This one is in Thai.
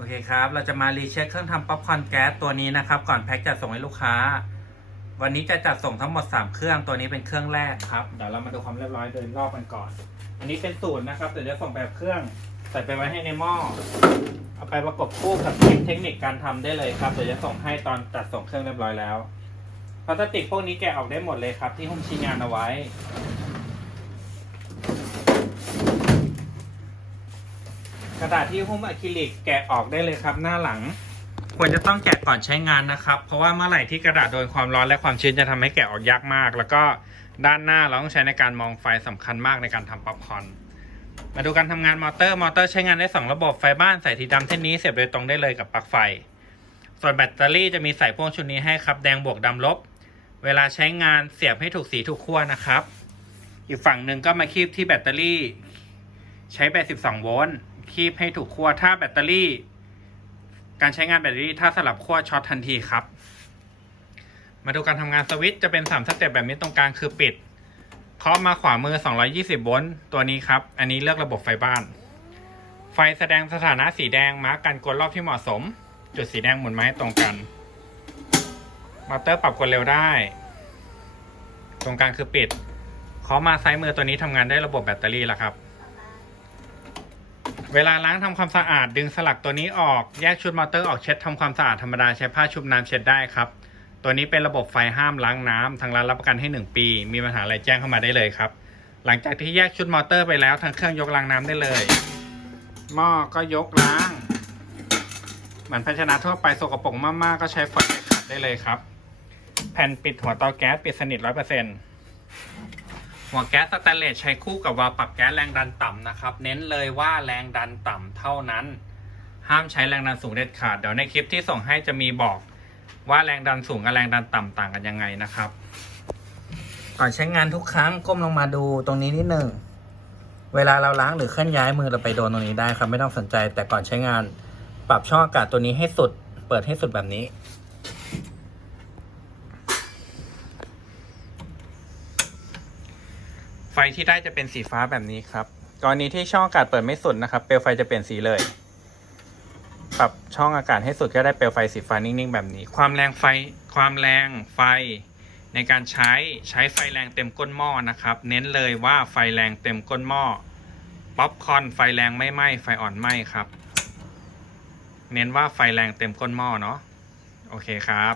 โอเคครับ เราจะมารีเช็คเครื่องทำป๊อปคอร์นแก๊สตัวนี้นะครับ ก่อนแพ็คจัดส่งให้ลูกค้า วันนี้จะจัดส่งทั้งหมด 3 เครื่อง ตัวนี้เป็นเครื่องแรกครับ เดี๋ยวเรามาดูความเรียบร้อยโดยรอบกันก่อน อันนี้เป็นสูตรนะครับ เดี๋ยวจะส่งแบบเครื่อง ใส่ไปไว้ให้ในหม้อ เอาไปประกบคู่กับคลิปเทคนิคการทำได้เลยครับ เดี๋ยวจะส่งให้ตอนจัดส่งเครื่องเรียบร้อยแล้ว พลาสติกพวกนี้แกะออกได้หมดเลยครับ ที่หุ้มชิ้นงานเอาไว้ กระดาษที่หุ้มอะคริลิกแกะออกได้เลยครับ หน้าหลัง ควรจะต้องแกะก่อนใช้งานนะครับ เพราะว่าเมื่อไหร่ที่กระดาษโดนความร้อนและความชื้นจะทำให้แกะออกยากมาก แล้วก็ด้านหน้าเราต้องใช้ในการมองไฟสำคัญมากในการทำป๊อปคอร์นมาดูการทำงานมอเตอร์มอเตอร์ใช้งานได้ 2 ระบบไฟบ้านใส่ทีดำเท่นนี้เสียบโดยตรงได้เลยกับปลั๊กไฟ ส่วนแบตเตอรี่จะมีใส่พ่วงชุดนี้ให้ครับแดงบวกดำลบ เวลาใช้งานเสียบให้ถูกสีถูกขั้วนะครับ อีกฝั่งหนึ่งก็มาคีบที่แบตเตอรี่ ใช้แบต12 โวลต์ คีบให้ถูกขั้วถ้าแบตเตอรี่ การใช้งานแบตเตอรี่ถ้าสลับขั้วช็อตทันทีครับ มาดูการทำงานสวิตช์จะเป็น 3 สเต็ปแบบนี้ตรงกลางคือปิดเคาะมาขวามือ 220 โวลต์ตัวนี้ครับ อันนี้เลือกระบบไฟบ้าน ไฟแสดงสถานะสีแดงมาร์กการกดรอบที่เหมาะสม จุดสีแดงหมุนมาให้ตรงกันมอเตอร์ปรับกดเร็วได้ ตรงกลางคือปิดเคาะมาซ้ายมือตัวนี้ทำงานได้ระบบแบตเตอรี่แล้วครับ เวลาล้างทำความสะอาดดึงสลักตัวนี้ออกแยกชุดมอเตอร์ออกเช็ดทำความสะอาดธรรมดาใช้ผ้าชุบน้ำเช็ดได้ครับ ตัวนี้เป็นระบบไฟห้ามล้างน้ำทางร้านรับประกันให้ 1 ปี มีปัญหาอะไรแจ้งเข้ามาได้เลยครับ หลังจากที่แยกชุดมอเตอร์ไปแล้วทางเครื่องยกล้างน้ำได้เลย หม้อก็ยกล้างเหมือนภาชนะทั่วไปสกปรกมากๆก็ใช้ฝอยขัดได้เลยครับ แผ่นปิดหัวเตาแก๊สปิดสนิทร้อยเปอร์เซ็นต์ หัวแก๊สสแตนเลสใช้คู่กับวาล์วปรับแก๊สแรงดันต่ำนะครับ เน้นเลยว่าแรงดันต่ำเท่านั้น ห้ามใช้แรงดันสูงเด็ดขาด เดี๋ยวในคลิปที่ส่งให้จะมีบอกว่าแรงดันสูงกับแรงดันต่ำต่างกันยังไงนะครับก่อนใช้งานทุกครั้งก้มลงมาดูตรงนี้นิดหนึ่งเวลาเราล้างหรือเคลื่อนย้ายมือเราไปโดนตรงนี้ได้ครับไม่ต้องสนใจ แต่ก่อนใช้งาน ปรับช่องอากาศตัวนี้ให้สุด เปิดให้สุดแบบนี้ ไฟที่ได้จะเป็นสีฟ้าแบบนี้ครับ กรณีที่ช่องอากาศเปิดไม่สุดนะครับ เปลวไฟจะเปลี่ยนสีเลย ปรับช่องอากาศให้สุดก็ได้เปลวไฟสีฟ้านิ่งๆ แบบนี้ ความแรงไฟ ความแรงไฟ ในการใช้ใช้ไฟแรงเต็มก้นหม้อนะครับ เน้นเลยว่าไฟแรงเต็มก้นหม้อ ป๊อปคอนไฟแรงไม่ไหม้ไฟอ่อนไหม้ครับ เน้นว่าไฟแรงเต็มก้นหม้อเนาะ โอเคครับ